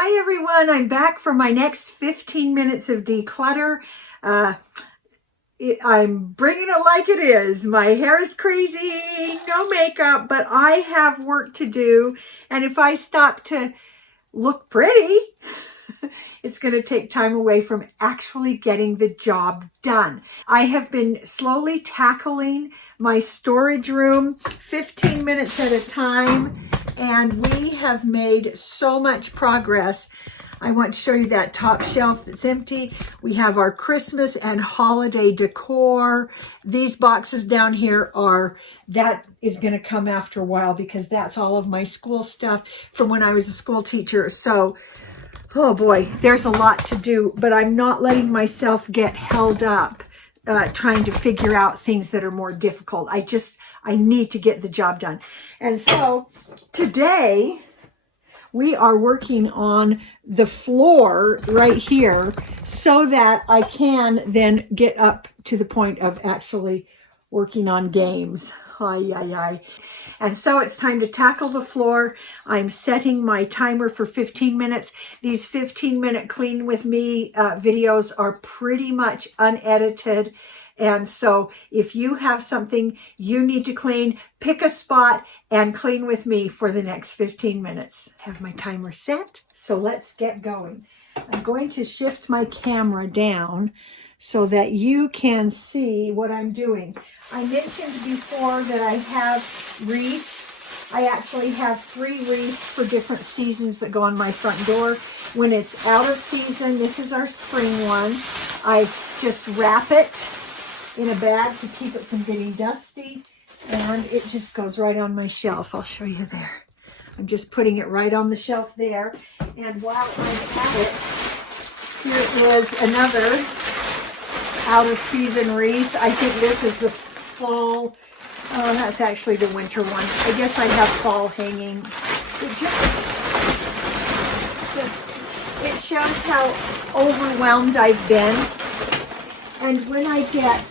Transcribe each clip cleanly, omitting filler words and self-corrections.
Hi everyone, I'm back for my next 15 minutes of declutter. I'm bringing it like it is. My hair is crazy, no makeup, but I have work to do. And if I stop to look pretty, it's going to take time away from actually getting the job done. I have been slowly tackling my storage room 15 minutes at a time, and we have made so much progress. I want to show you that top shelf that's empty. We have our Christmas and holiday decor. These boxes down here that is going to come after a while because that's all of my school stuff from when I was a school teacher. So, oh boy, there's a lot to do, but I'm not letting myself get held up trying to figure out things that are more difficult. I need to get the job done. And so today we are working on the floor right here so that I can then get up to the point of actually working on games. Ay, ay, ay. And so it's time to tackle the floor. I'm setting my timer for 15 minutes. These 15-minute clean with me videos are pretty much unedited. And so if you have something you need to clean, pick a spot and clean with me for the next 15 minutes. I have my timer set, so let's get going. I'm going to shift my camera down so that you can see what I'm doing. I mentioned before that I have wreaths. I actually have 3 wreaths for different seasons that go on my front door. When it's out of season, this is our spring one. I just wrap it in a bag to keep it from getting dusty, and it just goes right on my shelf. I'll show you there. I'm just putting it right on the shelf there. And while I'm at it, here is another out of season wreath. I think this is the fall. Oh, that's actually the winter one. I guess I have fall hanging. It shows how overwhelmed I've been. And when I get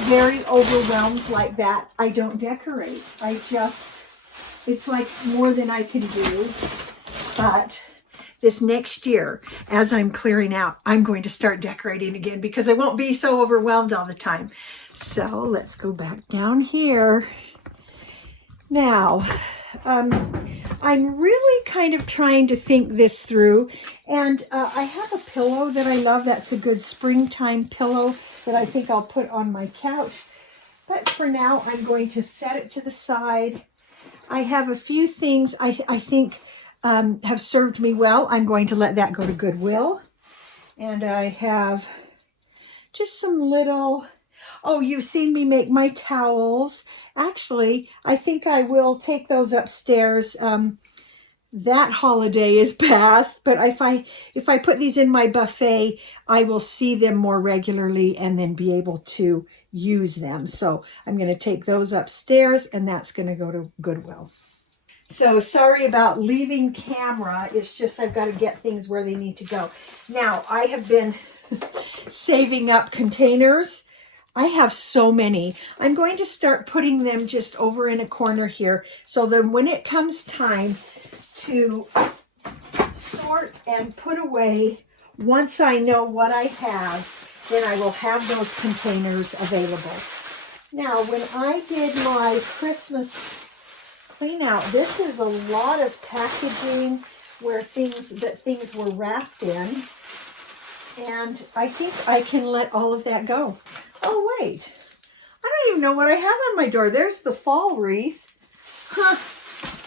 very overwhelmed like that, I don't decorate. It's like more than I can do. But this next year, as I'm clearing out, I'm going to start decorating again because I won't be so overwhelmed all the time. So let's go back down here. Now, I'm really kind of trying to think this through, and I have a pillow that I love. That's a good springtime pillow that I think I'll put on my couch. But for now, I'm going to set it to the side. I have a few things I think have served me well. I'm going to let that go to Goodwill. And I have just some little, oh, you've seen me make my towels. Actually, I think I will take those upstairs. That holiday is past, but if I put these in my buffet, I will see them more regularly and then be able to use them. So I'm going to take those upstairs, and that's going to go to Goodwill. So sorry about leaving camera. It's just I've got to get things where they need to go. Now, I have been saving up containers. I have so many. I'm going to start putting them just over in a corner here. So then when it comes time to sort and put away, once I know what I have, then I will have those containers available. Now, when I did my Christmas clean out, this is a lot of packaging where things were wrapped in, and I think I can let all of that go. Oh wait, I don't even know what I have on my door. There's the fall wreath. Huh.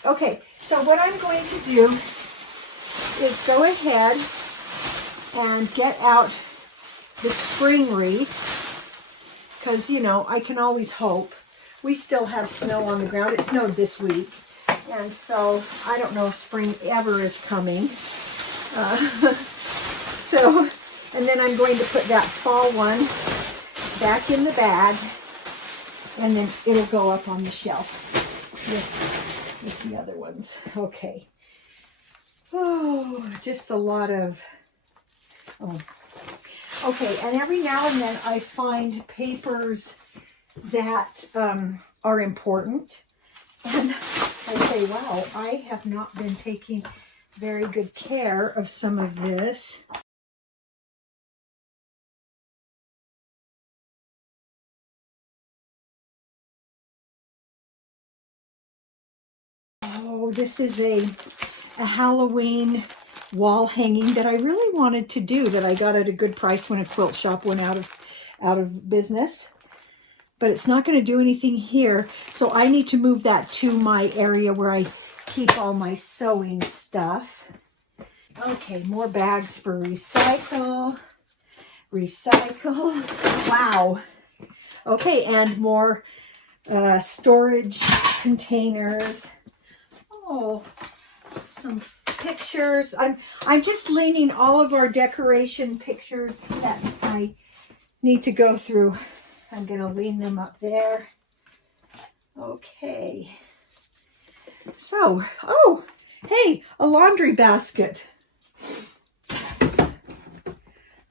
Okay, so what I'm going to do is go ahead and get out the spring wreath, because, you know, I can always hope. We still have snow on the ground. It snowed this week, and so I don't know if spring ever is coming. And then I'm going to put that fall one back in the bag, and then it'll go up on the shelf with the other ones. Okay. Oh, just a lot of, okay, and every now and then I find papers that are important, and I say, wow, I have not been taking very good care of some of this. Oh, this is a Halloween wall hanging that I really wanted to do, that I got at a good price when a quilt shop went out of business. But it's not going to do anything here, so I need to move that to my area where I keep all my sewing stuff. Okay, more bags for recycle. Wow. Okay, and more storage containers. Oh, some pictures. I'm just leaning all of our decoration pictures that I need to go through. I'm going to lean them up there. Okay. So, oh, hey, a laundry basket.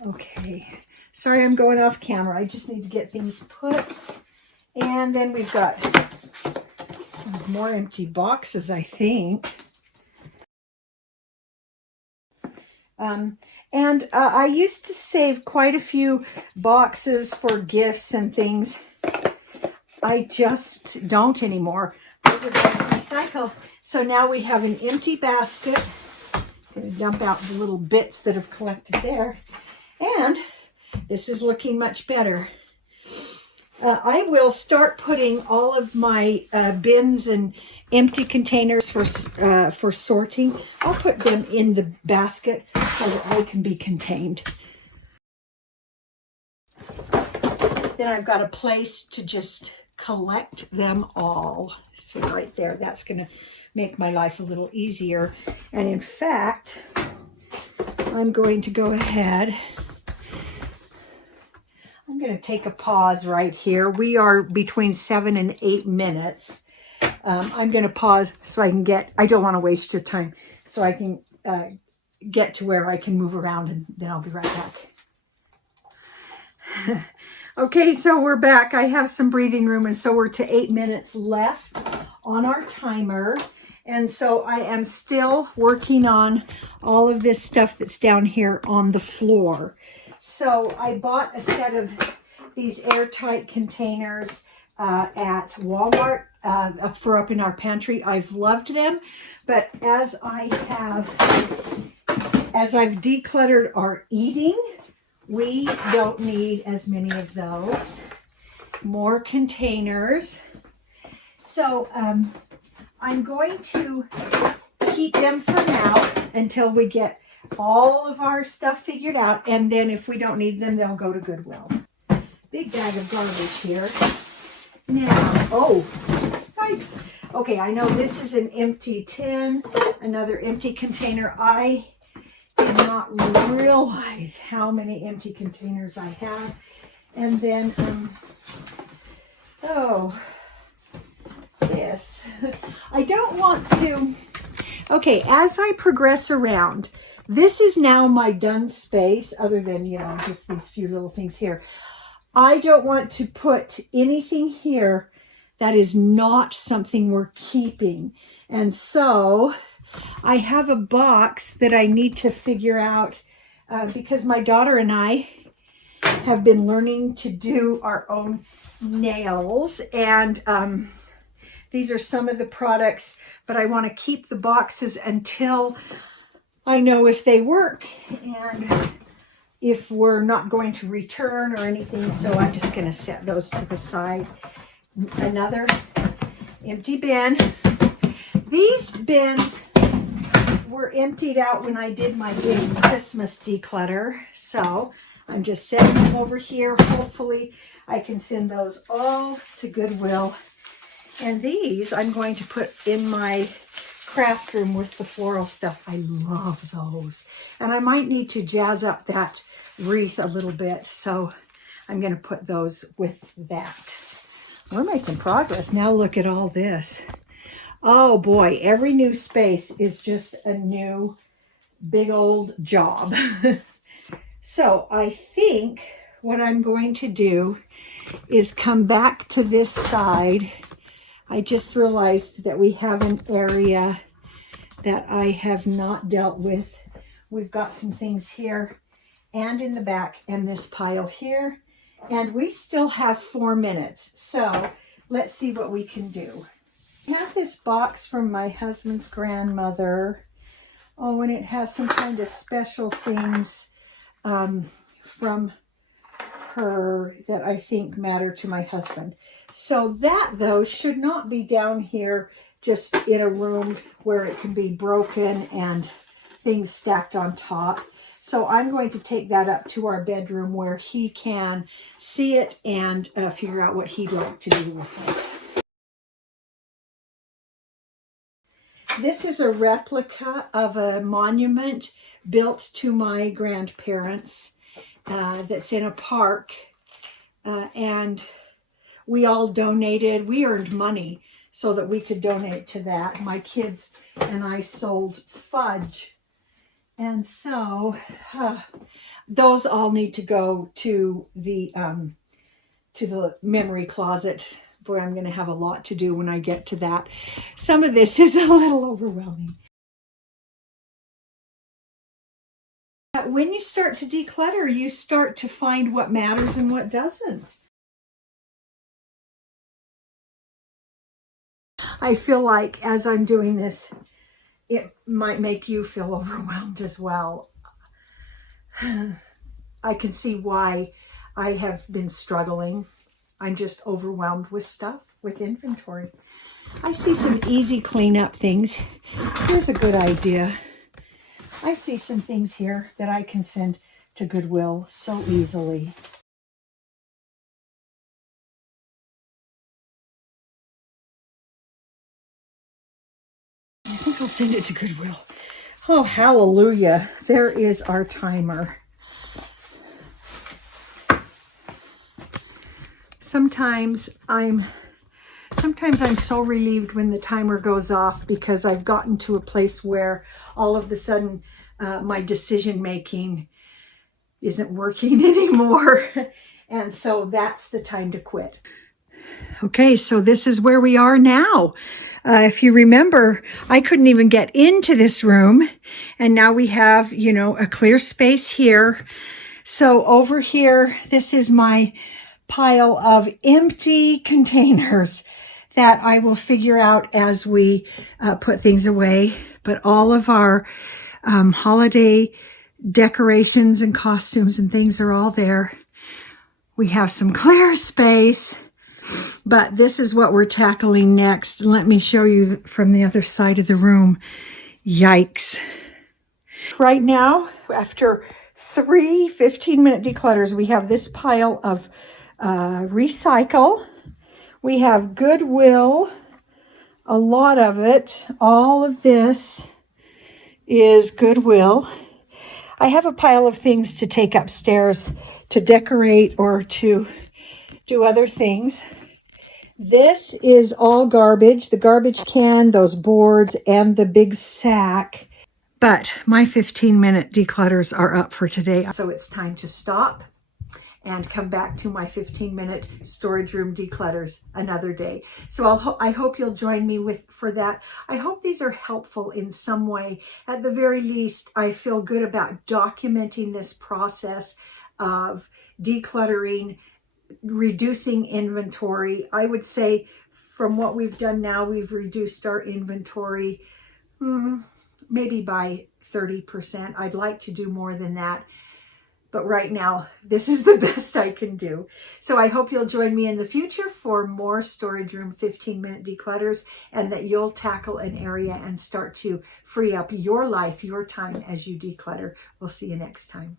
Okay. Sorry, I'm going off camera. I just need to get things put. And then we've got more empty boxes, I think. I used to save quite a few boxes for gifts and things. I just don't anymore. Those are going to recycle. So now we have an empty basket. I'm going to dump out the little bits that have collected there. And this is looking much better. I will start putting all of my bins and empty containers for sorting. I'll put them in the basket so that they can be contained. Then I've got a place to just collect them all. So right there, that's going to make my life a little easier. And in fact, I'm going to go ahead. I'm going to take a pause right here. We are between 7 and 8 minutes. I'm going to pause so I can I don't want to waste your time, so I can get to where I can move around, and then I'll be right back. Okay, so we're back. I have some breathing room, and so we're to 8 minutes left on our timer. And so I am still working on all of this stuff that's down here on the floor. So I bought a set of these airtight containers at Walmart for up in our pantry. I've loved them, but as I've decluttered our eating, we don't need as many of those. More containers. So I'm going to keep them for now until we get all of our stuff figured out, and then if we don't need them, they'll go to Goodwill. Big bag of garbage here. Now, oh, yikes. Okay, I know this is an empty tin, another empty container. I did not realize how many empty containers I have. And then, this. I don't want to, okay, as I progress around, this is now my done space, other than, just these few little things here. I don't want to put anything here that is not something we're keeping. And so I have a box that I need to figure out because my daughter and I have been learning to do our own nails. And these are some of the products, but I want to keep the boxes until I know if they work and if we're not going to return or anything. So I'm just going to set those to the side. Another empty bin. These bins were emptied out when I did my big Christmas declutter. So I'm just setting them over here. Hopefully I can send those all to Goodwill. And these I'm going to put in my craft room with the floral stuff. I love those. And I might need to jazz up that wreath a little bit. So I'm going to put those with that. We're making progress. Now look at all this. Oh boy, every new space is just a new big old job. So I think what I'm going to do is come back to this side. I just realized that we have an area that I have not dealt with. We've got some things here and in the back and this pile here. And we still have 4 minutes. So let's see what we can do. I have this box from my husband's grandmother. Oh, and it has some kind of special things from her that I think matter to my husband. So that, though, should not be down here just in a room where it can be broken and things stacked on top. So I'm going to take that up to our bedroom where he can see it and figure out what he'd like to do with it. This is a replica of a monument built to my grandparents that's in a park. And we all donated. We earned money so that we could donate to that. My kids and I sold fudge. And so those all need to go to the memory closet. Boy, I'm going to have a lot to do when I get to that. Some of this is a little overwhelming. When you start to declutter, you start to find what matters and what doesn't. I feel like as I'm doing this, it might make you feel overwhelmed as well. I can see why I have been struggling. I'm just overwhelmed with stuff, with inventory. I see some easy cleanup things. Here's a good idea. I see some things here that I can send to Goodwill so easily. I think I'll send it to Goodwill. Oh, hallelujah. There is our timer. Sometimes I'm so relieved when the timer goes off because I've gotten to a place where all of a sudden my decision making isn't working anymore. And so that's the time to quit. Okay, so this is where we are now. If you remember, I couldn't even get into this room. And now we have, a clear space here. So over here, this is my pile of empty containers that I will figure out as we put things away. But all of our holiday decorations and costumes and things are all there. We have some clear space, but this is what we're tackling next. Let me show you from the other side of the room. Yikes. Right now, after 3 15-minute declutters, we have this pile of recycle. We have Goodwill, a lot of it. All of this is Goodwill. I have a pile of things to take upstairs to decorate or to do other things. This is all garbage, the garbage can, those boards, and the big sack. But my 15-minute declutters are up for today. So it's time to stop and come back to my 15-minute storage room declutters another day. So I hope you'll join me for that. I hope these are helpful in some way. At the very least, I feel good about documenting this process of decluttering, reducing inventory. I would say from what we've done now, we've reduced our inventory maybe by 30%. I'd like to do more than that. But right now, this is the best I can do. So I hope you'll join me in the future for more storage room 15-minute declutters, and that you'll tackle an area and start to free up your life, your time as you declutter. We'll see you next time.